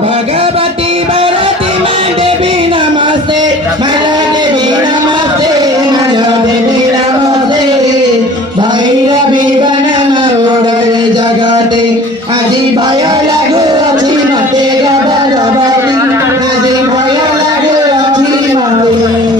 भगवती भरती माँ देवी नमस्ते माला देवी नमस्ते माला देवी नमस्ते भैरवी बनम उड़ल जगते आदि भय लागु अछि मते गबरबरी आदि भय लागु अछि मते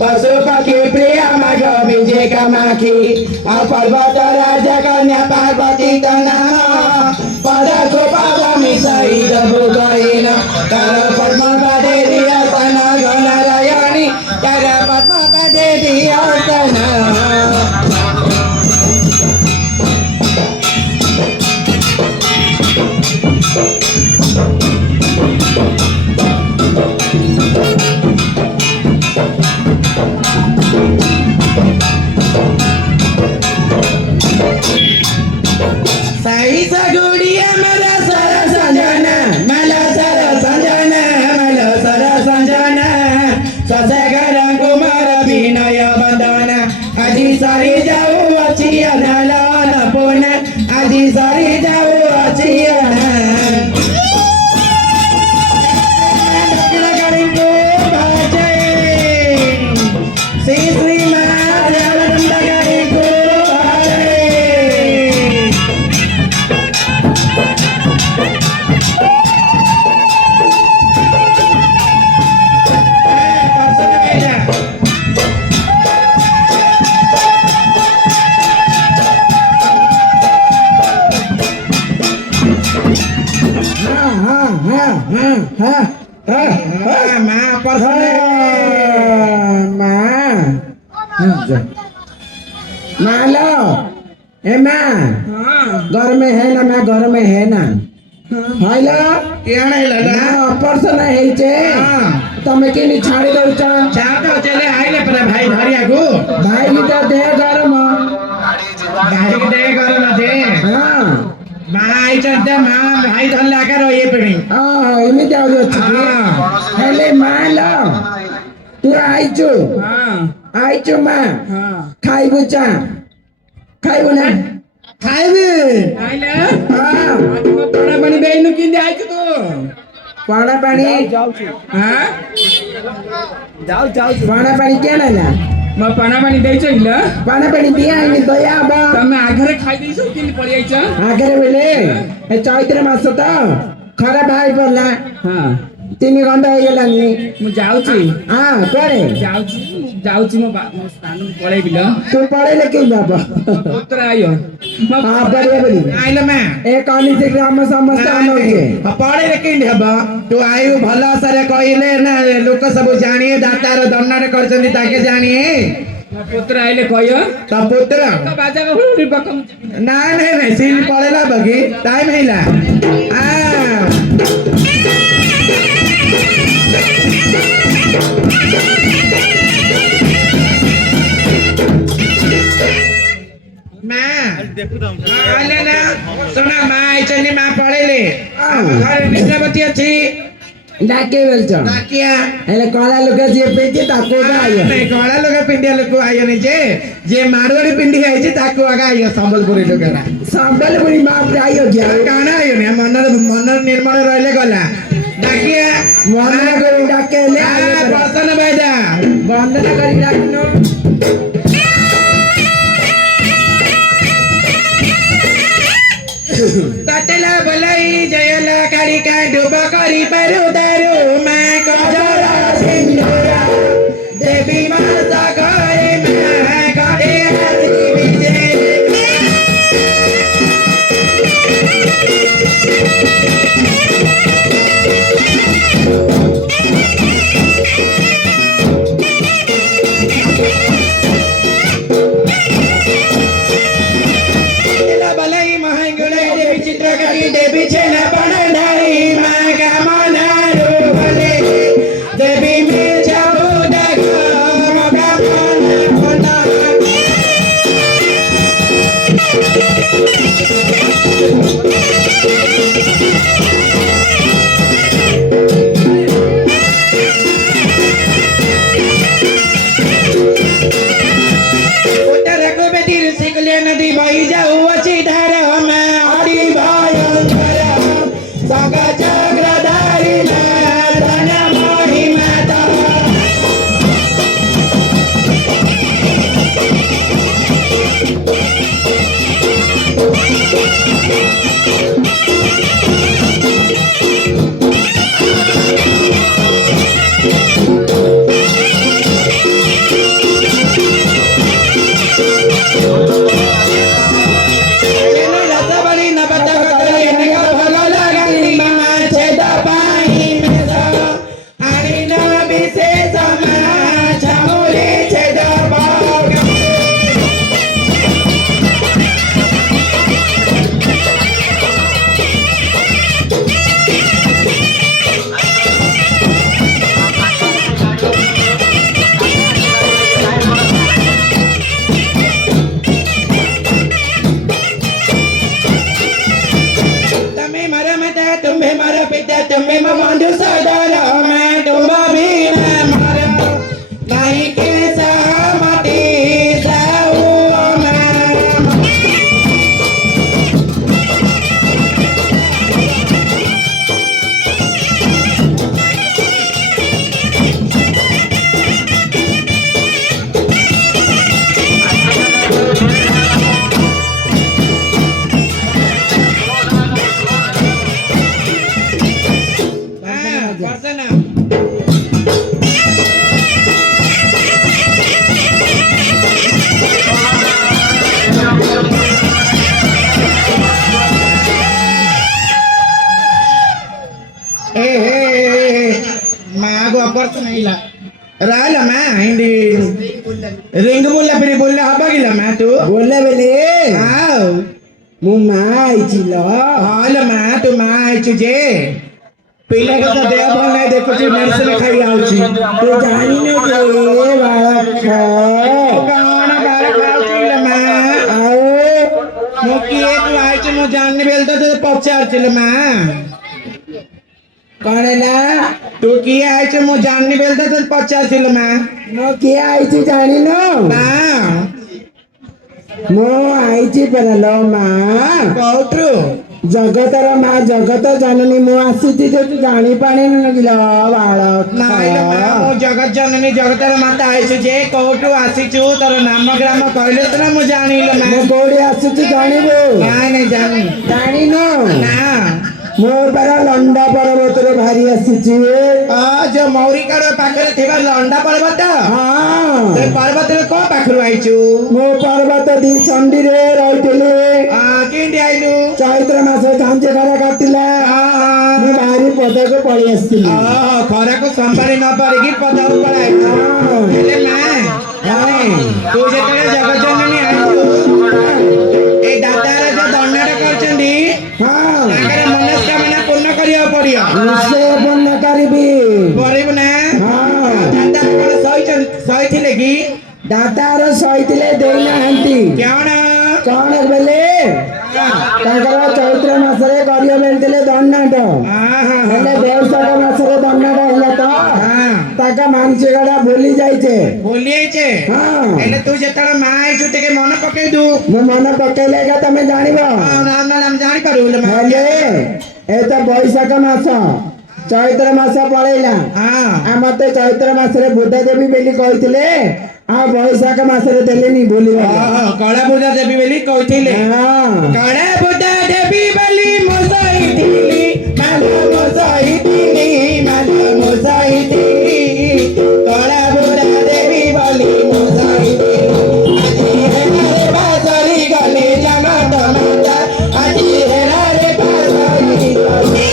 पशु पक्षी प्रिय मग विजय कामाखी पर्वत राजा कन्या पार्वती नाम पद को पाद मिसाई दबु गईन कर पद्म पदे दिया सन गण रयणी कर पद्म पदे दिया सन मालो ए माँ घर में है ना मैं घर में है ना हेलो यार लला पर्सन है चे तमे के नि छाड़ी दउ छ चाहता चले आइले पर भाई धरिया को भाई की तो दे गरम भाई दे गरम दे हां भाई चलते मां भाई धन लाकर ये पड़ी इमी जाओ छ हेले मालो तू आइछु आइछु मा खाइबु चा खाइबु ना खाइबे आइला हाँ आज म पणा पनि देइनु किन आइछु तू पाना पानी हाँ पाना पानी क्या ना म पणा पनि देइछु हिल पाना पानी दिया नि दया अब तमे आघरे खाइदैछौ किन परिआइछ आगे बेले ए चैत्र मास त खरा भाइ पर्ला हाँ 3 घण्टा ହେଇଗଲାନି म जाउछु हाँ कुଆडे जाउछु म स्थान पढाइबि ल तू पढेले के बाबा पुत्र आयो हाँ बढिया बढी आइल मा एक अनिश्चित ग्राम समस्त अनौचे पढे रे किन हब तू आयु भला सारे कहले ना लोक सब जानिए दाता र दन्नारे करछन्ती ताके जानिए म पुत्र आइले कहियो त पुत्र बाजाको हुरी बकम ना नहीं सिल पड़ेला बगी टाइम हैला आले ना सुना माँ चन्नी माँ पढ़ेले घर विद्यापति अच्छी डाके बेल्छ नाकिया हेले कला लुगा जे पेजे ताको आयो नहीं कड़ा लोग पिंडिया लोग आयो नहीं जे मारवाड़ी पिंडी आई जे ताको आगा आयो संबलपुरी लोग ना सम्बलपुरी माप आयो क्या काना आयो ने मनर निर्मल रहले गला नाकिया वन्दना गरी डाके ले आयो बसन बेदा वन्दना गरी डाक्नु ततला बलाई जयला कालिका डुबा करी परू दारू मैं कजरा सिंदूरा देवी माता गए मैं गए हसी विजय बलाई महंगुले देवी चित्रकटी देवी छेना पणधारी माँ का मनारू भले देवी में जाबू देखो मगा मन होना उत्तर को बेटी सिकले नदी बही जाऊ अच्छी धारा में आदि भयंकर सगा चक्रधारी में धन मोहि माता तुम्हें मारा माता तुम्हें मारा पिता तुम्हें बंधु सदारा मैं तुम भी न मारा नहीं के सहमति साऊ मैं पर्सन मागो पर्सन ಇಲ್ಲ ರಾಲ ಮಾ ಹಿಂದಿ ರಿಂಗ್ ಮುಲ್ಲ ಬಿರಿ बोलले हबा गिला मा तू बोले बेले आओ मु माई छिल हाल मा तू मा आइछु जे पिला को तो देह भल नहीं देखो तू मेडिसिन खाई आउछी तू जानी न के बालक गाना बार खाउछी मा आओ मो किए तू आइछु मो जानने बेल तो पचार छिल मा कणेला तू किए आइछ मु जाननी बेल तो पचारथिल मा ମୁଁ କିଏ ଆଇଛି ଜାଣିନୁ ना ମୁଁ ଆଇଛି ପରା ମା कोठरू ଜଗତର ମା ଜଗତ ଜନନୀ ମୁଁ ଆସିଛି ଯେ ତୁ ଜାଣିପାରିନୁ କିଲୋ ବାଳକ ନାଇଲୋ ମା मु जगत जननी जगतर माता आइछ जे कोठू आसीछु तोर नाम ग्राम कहले तो मु जानिलो ମୁଁ ना କୋଉଠି ଆସୁଛି ଜାଣିବୁ ନାଇଁ ନାଇଁ ଜାନି ଜାଣିନୁ ନା ମୁଁ ପରା ଲଣ୍ଡା ପର୍ବତରେ ଭାରି ଆସିଛି जो मौरिकाड़ पाखरे थिबा लंडा पर्वत ହଁ से पर्वत रे को पाखरु आइछु ମୁଁ ପର୍ବତ ଦି ଚଣ୍ଡୀରେ ରହିଥିଲି केंदी आइलु ଚୈତ୍ର ମାସ ଝାଞ୍ଜ ଖରା କାଟିଲା ମୁଁ ବାହାରି ପଦାକୁ ପଳେଇ ଆସିଥିଲି खरा को संभारी न पारिकी पदाउ पळाइ हेले मा तू जेतले जगत जननी आइलु ए दादार जो दंडाटा करचंदी ହଁ ताकर मनस्कामना पूर्ण करिया पड़ियो ନିଶ୍ଚୟ ପୂର୍ଣ୍ଣ କରିବି परिब ना ହଁ दादा कोन सहिथिले कि ଦାଦାର ସହିଥିଲେ ଦେଇନାହାନ୍ତି क्याण କଣ ବେଲେ ତାଙ୍କର ଚୈତ୍ର ମାସରେ କରିବ ବେଳିଥିଲେ ଦଣ୍ଡାଟ ହେଲେ ବୈଶାଖ ମାସରେ ଦଣ୍ଡାଟ ହେଲା ତ ତାଙ୍କ ମାନସିକଟା ଭୁଲି ଯାଇଛେ बोली आइछे ହଁ हेले तू जेतले मा आइछु टिके मन पकेइ दु ମୁଁ ମନେ ପକେଇଲେ ଏକା ତମେ ଜାଣିବ हम जानी पारू हेले मा ହେଲେ ଏ ତ ବୈଶାଖ ମାସ ଚୈତ୍ର ମାସ ପଳେଇଲା हां ଆଉ ମତେ ଚୈତ୍ର ମାସରେ ବୁଦ୍ଧ ଦେବୀ ବୋଲି କହିଥିଲେ ଆଉ ବୈଶାଖ ମାସରେ ଦେଲେନି ଭୁଲିଗଲେ कळा बुधा देवी बेली कहथिले ହଁ कळा बुधा देवी बेली मोसाइथिली माला मोसाइथिली माला मोसाइथिली कळा बुधा देवी बेली मोसाइथिली आजी हेरे बाजरी गली जगत माता आजी हेरे बाजरी गली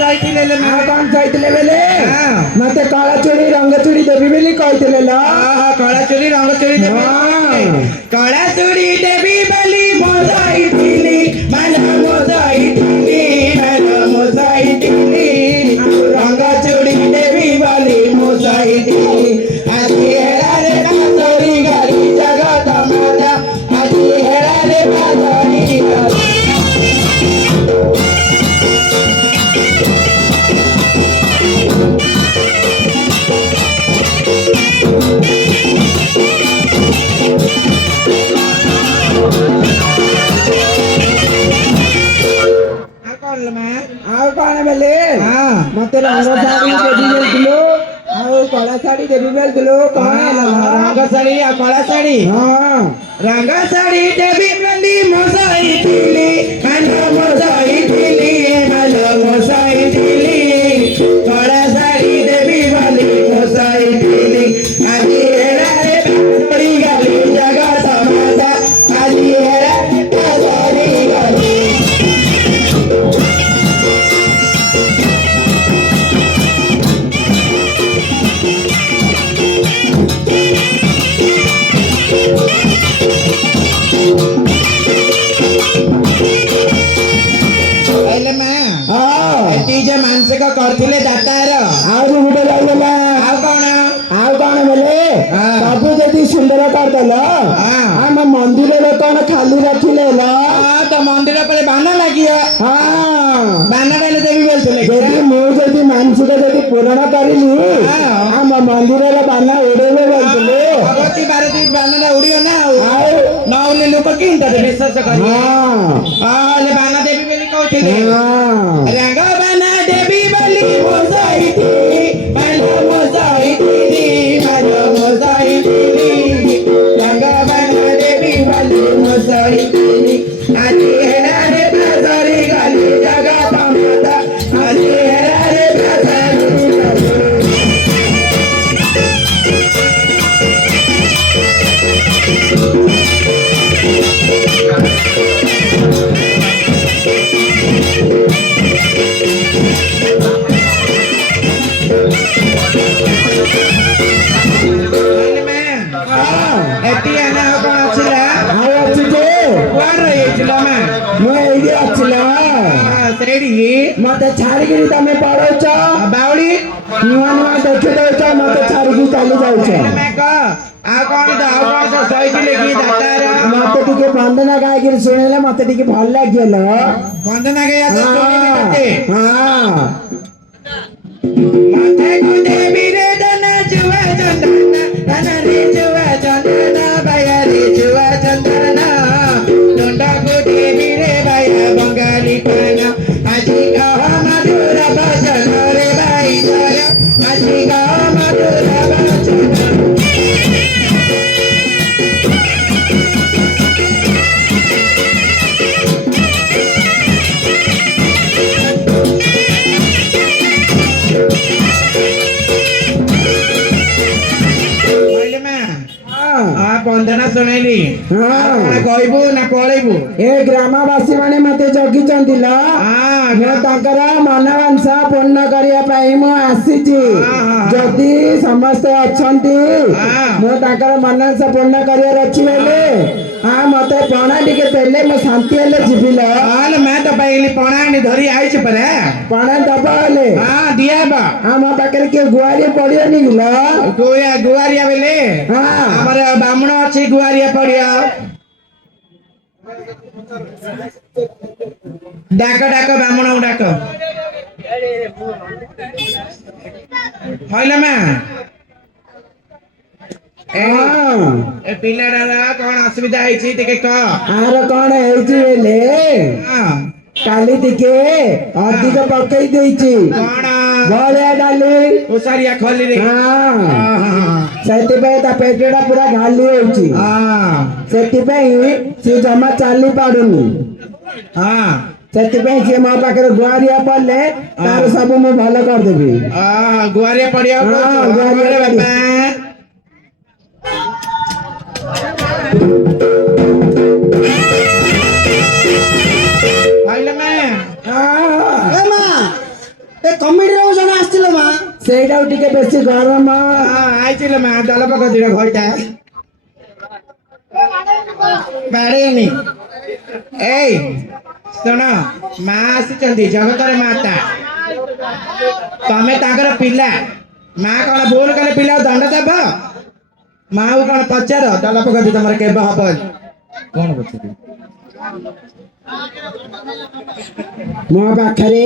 କହିଥିଲେ ଆଉ କଣ କହିଥିଲେ ବେଲେ ମତେ କଳା ଚୁଡ଼ି ରଙ୍ଗ ଚୁଡ଼ି ଦେବି ବୋଲି କହିଥିଲେ ଲ କଳା ଚୁରି ରଙ୍ଗ ଚୁରି ଦେବି କଳା ଚୁରି ଦେବି ବୋଲି ମୋସାଇଥିଲି ମାଲା ମୋସାଇଥିଲି ମାଲା ମୋସାଇଥିଲି ରଙ୍ଗ ଚୁରି ଦେବି ବୋଲି ମୋସାଇଥିଲି ଆଜି ହେରାରେ ବାଜରି ଗଲି ଜଗତ ମାତା ଆଜି ହେରାରେ ବାଜରି ଗଲି ଆଉ କଣ ବେଲେ ମତେ ରଙ୍ଗ ଶାଢୀ ଦେବି ବୋଲଥିଲୁ ଆଉ କଳା ଶାଢୀ ଦେବି ବୋଲଥିଲୁ କଣ ହେଲା ରଙ୍ଗ ଶାଢୀ ଆଉ କଳା ଶାଢୀ ହଁ रंग साड़ी देवी बली मोसाई थिली मालो मोसाई थिली मालो मोसाई थिली कड़ा साड़ी देवी बली मोसाई थिली आजी हेरा रे बाजरी गली जगत माता आजी हेरा रे बाजरी गली पहले मैं जे मानसिक करथिले दातार ଆଉ ଗୋଟେ ରହିଗଲା ଆଉ କଣ ବେଲେ ସବୁ ଯଦି ସୁନ୍ଦର କରିଦେଲ ଆମ ମନ୍ଦିରରେ କଣ ଖାଲି ରଖିଲେ ଲ तो मंदिर पर बाना लागियो ହଁ बाना बेले देवी बोलथिले ଯଦି ମୁଁ ଯଦି ମାନସିକ ଯଦି ପୂରଣ କରିଲି ଆମ ମନ୍ଦିରର ବାନା ଉଡେଇବେ ବୋଲଥିଲେ भगवती भारती बाना उड़ियो ना ଆଉ नौले लोक किंता विश्वास करिए ହଁ ले बाना देवी बेली कहथिले ହଁ रंग बाना देवी बली मोसाई थी मालो मोसाई थी मालो मोसाई थी रंग बाना देवी बली मोसाई थी आजी हेरा रे बाजरी गली जगत माता आजी हेरा रे बाजरी गली एती आना कोन छिला ଆଉ ଅଛି ଯେ कोन रही छिला मैं ମୁଁ ଏଇଠି ଅଛି ଲ सेडी ମତେ ଛାଡିକିରି ତମେ ପଳଉଛ बावली ନୂଆ ନୂଆ ଦେଖି ଦଉଛ ମତେ ଛାଡିକି ଚାଲି ଯାଉଛ ମା କହ ଆଉ କଣ ତ ସହିଥିଲେ କି ଦାତାର ମତେ ଟିକେ ବନ୍ଦନା ଗାଇକିରି ଶୁଣିଲେ ମତେ ଟିକେ ଭଲ ଲାଗିଲ ବନ୍ଦନା ଗାଇବା ତ ଶୁଣିବି ମତେ ହଁ ମାଥାକୁ ଦେବି ରେ ଦନା ଚୁଆ ଚନ୍ଦନ ଦନା ରେ ଚୁଆ ଚନ୍ଦନ ବାୟା ରେ ଚୁଆ ଚନ୍ଦନ ଦଣ୍ଡକୁ ଦେବି ରେ ବାୟା ବଙ୍ଗାଳୀ ପାନ ଆଜି କହ ମଧୁର ଭଜନ ରେ ବାଇ ଧର ଆଜି କହ ମଧୁର ଭଜନ କହିଲେ ମା ବନ୍ଦନା ଶୁଣେଇଲି କଣ କହିବୁ ନା ପଳେଇବୁ ଏ ଗ୍ରାମବାସୀ ମାନେ ମତେ ଜଗିଛନ୍ତି ଲ ମୁଁ ତାଙ୍କର ମନବାଂଶା ପୂର୍ଣ୍ଣ କରିବା ପାଇଁ ମୁଁ ଆସିଛି ଯଦି ସମସ୍ତେ ଅଛନ୍ତି ମୁଁ ତାଙ୍କର ମନବାଂଶା ପୂର୍ଣ୍ଣ କରିବାର ଅଛି ବୋଲେ ମତେ ପଣା ଟିକେ ଦେଲେ ମୁଁ ଶାନ୍ତି ହେଲେ ଯିବି ଲ ମା ତ ପାଇଲି ପଣା ଆଣି ଧରି ଆଇଛୁ ପରା ପଣା ଦବ ହେଲେ ଦିଆବ ମୋ ପାଖରେ କିଏ ଗୁଆରି ପଡିବନି ଲ ଗୁଆରିଆ ବେଲେ ଆମର ବାମୁଣ ଅଛି ଗୁଆରିଆ ପଡିଆ ଡାକ ଡାକ ବାମୁଣ ଡାକ ହଇଲା ମା ଏ ପିଲାଟାର କଣ ଅସୁବିଧା ହେଇଛି ଟିକେ କହ ଆର କଣ ହେଇଛି ବେଲେ କାଲି ଟିକେ ଅଧିକ ପକେଇ ଦେଇଛି କଣ ବଳିଆ ଡାଲି ଓସାରିଆ ଖଲିରେ ସେଥିପାଇଁ ତା ପେଟଟା ପୁରା ଘାଲି ହଉଛି ସେଥିପାଇଁ ସେ ଜମା ଚାଲି ପାରୁନି ସେଥିପାଇଁ ସିଏ ମୋ ପାଖରେ ଗୁଆରିଆ ପଡିଲେ ତାର ସବୁ ମୁଁ ଭଲ କରିଦେବି ଗୁଆରିଆ ପଡିଆ ସେଇଟା ଟିକେ ବେଶୀ ଗରମ ଆଇଥିଲେ ମା ଦଲ ପକେଇ ଘରଟା ବାଡେନି ଏଇ ଶୁଣ ମା ଆସିଛନ୍ତି ଜଗତର ମାତା ତମେ ତାଙ୍କର ପିଲା ମା କଣ ଭୁଲ କଲେ ପିଲା ଦଣ୍ଡ ଦେବ ମାକୁ କଣ ପଚାର ଦଲ ପକେଇ ତମର କେବେ ହବ କଣ ପଚାର ମୋ ପାଖରେ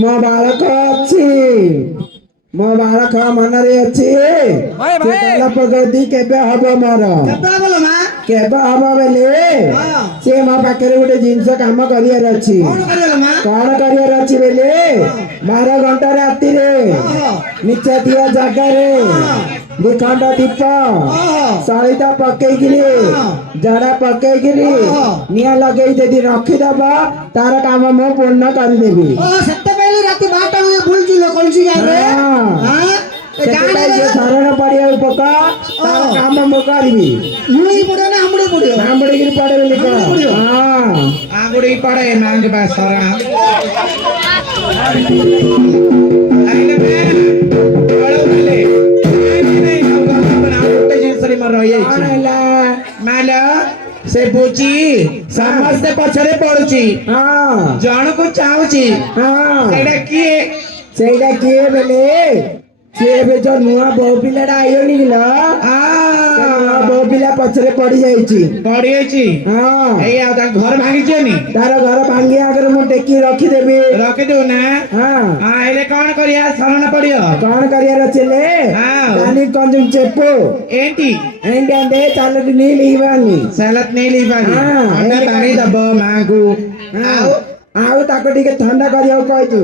ମୋ ବାଳକ ଅଛି ମୋ ବାଳକ ମନରେ ଅଛି ଦଳ ପଗତି କେବେ ହବ ମୋର କେବେ ହବ ବେଲେ ସେ ମୋ ପାଖରେ ଗୋଟେ ଜିନିଷ କାମ କରିବାର ଅଛି କଣ କରିବାର ଅଛି ବେଲେ 12 ଘଣ୍ଟା ରାତିରେ ନିଚ ଥିବା ଜାଗାରେ ଦିଖଣ୍ଡ ଦୀପ ସଳିତା ପକେଇକିରି ଜଡା ପକେଇକିରି ନିଆଁ ଲଗେଇ ଯଦି ରଖିଦବ ତାର କାମ ମୁଁ ପୂର୍ଣ୍ଣ କରିଦେବି ଶରଣ ପଡିବାକୁ ପକା ତାର କାମ ମୁଁ କରିବି ଆମ୍ବୁଡିକିରି ପଡେ ବୋଲି ଆଙ୍ଗୁଡି ପଡେ ମାଙ୍କ ବା ଶରଣ से बुझी समस्ते पछरे पड़ुची जन को चाहूची सेटा किए बेले से जो नुआ बहु पिलाटा आइयोनी गिला बहु पिला पछरे पड़ी जाईची एई आ ता घर भांगी छनी तार घर भांगी आगर मु टेकी रखी देबी रखी दो ना एले कोन करिया शरण पड़ियो कोन करिया रचले दानी कंजुम चेपो एंटी अंदे चालत नी लीवानी सालत नहीं लीवानी अंडा तानी दब मांगू आउ ताको टिके ठंडा करियो कहतु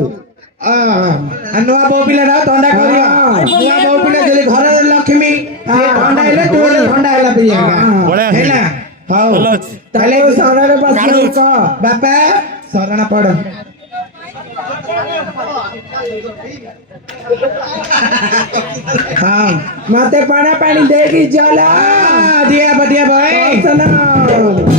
नुआ बहु पिला ठंडा करियो नुआ बहु पिला जले घर लक्ष्मी ठंडा हेले तू ठंडा हेला पिया हेला हाउ ताले शरण बस बापा शरण पड़ हाँ मते पाना पानी देगी जला दिया बदिया भाई चलो